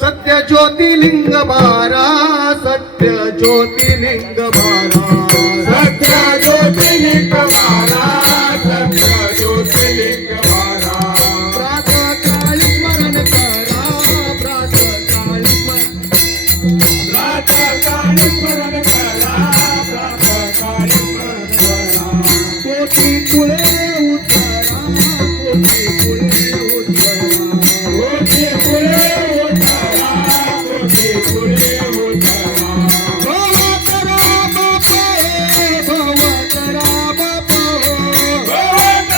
सत्य ज्योतिर्लिंग बारा, सत्य ज्योतिर्लिंग बारा, सत्य ज्योतिर्लिंग बारा, सत्य ज्योतिर्लिंग बारा. प्रातःकाळी स्मरण करा, प्रातःकाळी प्रातःकाळी स्मरण करा, प्रातःकाळी स्मरण करा. कोटी पुळे उतरा, कोटी पुळे उतरा, कोटी पुढे उतरा, कोटी पुढे उतरा. भवतरा बाप, भवतरा बाप, भवतराम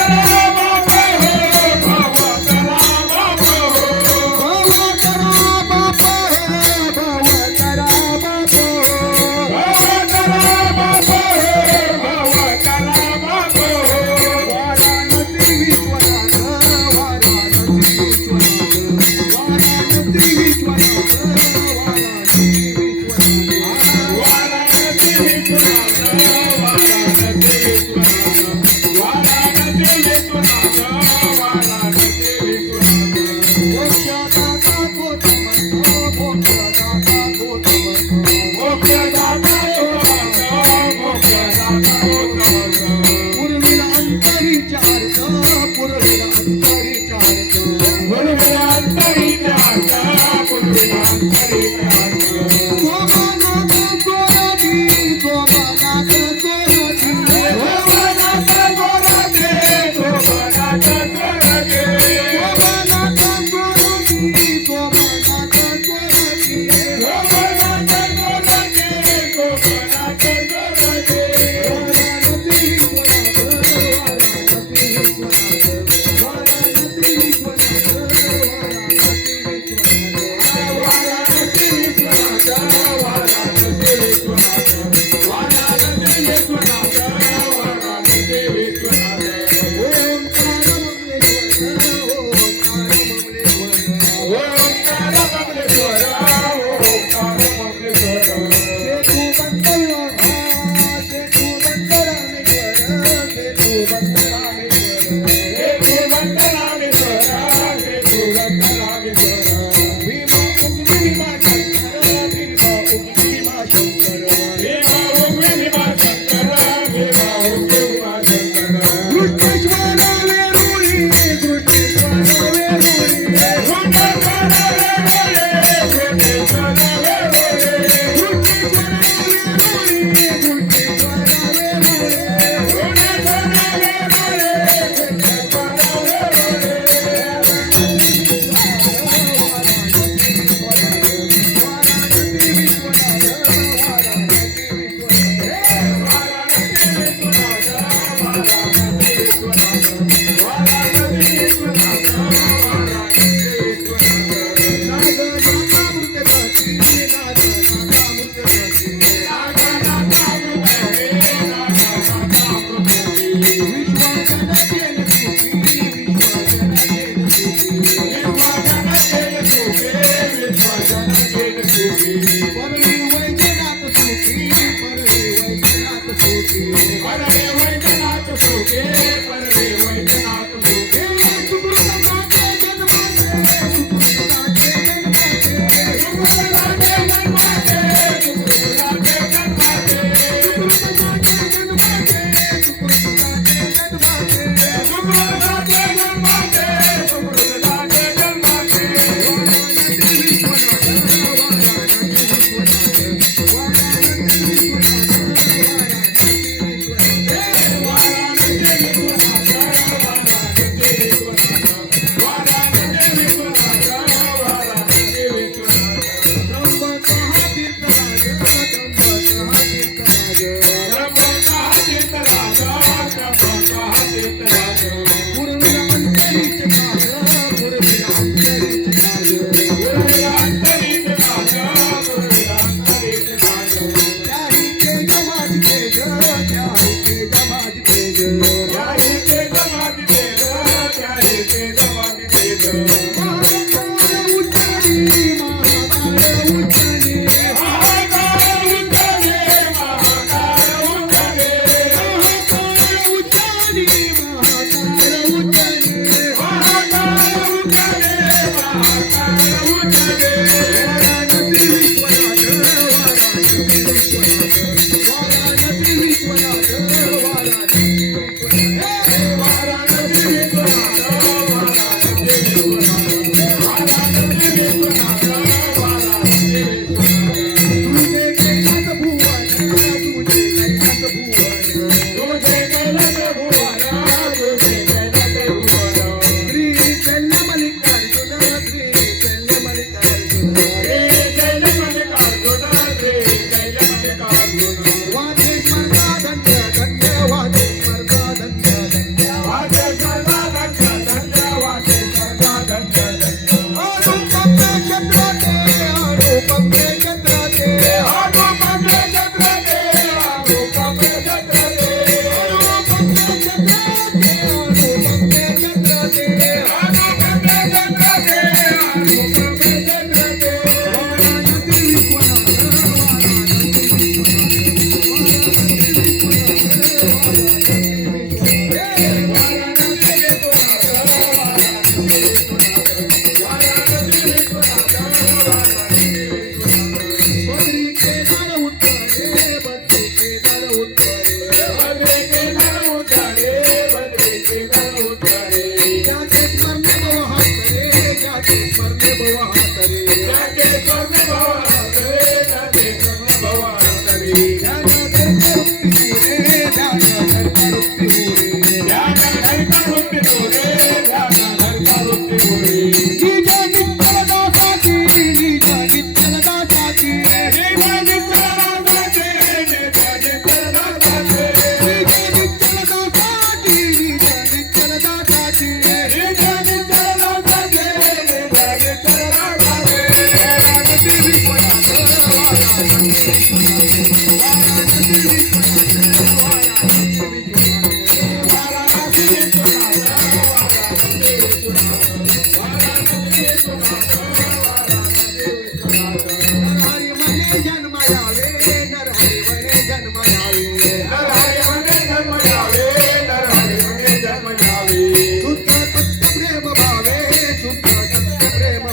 नरहरी म्हणे जन्म यावे नरहरी म्हणे जन्म यावे शुद्ध सत्य प्रेम भावे शुद्ध सत्य प्रेम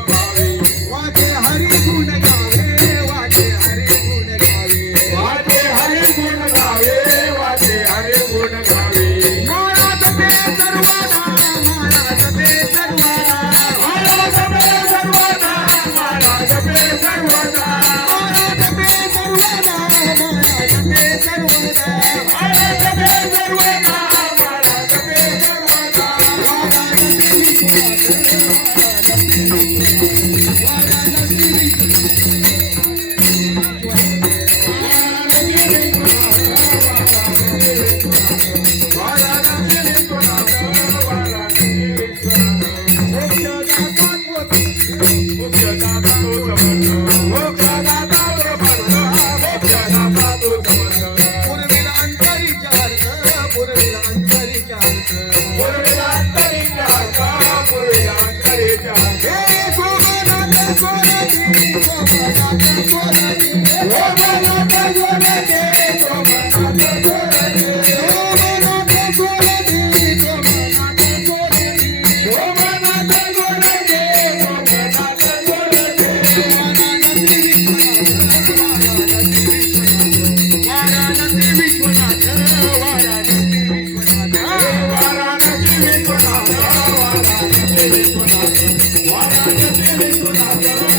भावे वाचे हरी गुण गावे वाचे हरी गुण गावे महाराज पे सर्वाना महाराज पे सर्वाना महाराज पे सर्वाना महाराज पे सर्वाना महाराज पे सर्वाना महाराज पे सर्वाना महाराज पे सर्वाना महाराज पे पूर्वीला अंतरीच्या अर्थ पूर्वीला अंतरीच्या अर्थ हे गोमानाथ गोरती गोमानाथ गोरती गोमानाथ गोरती गोमानाथ गोरती गोमानाथ गोरती गोमानाथ गोरती गोमानाथ गोरती गोमानाथ गोरती वाराणसी विश्वनाथ वाराणसी विश्वनाथ वाराणसी विश्वनाथ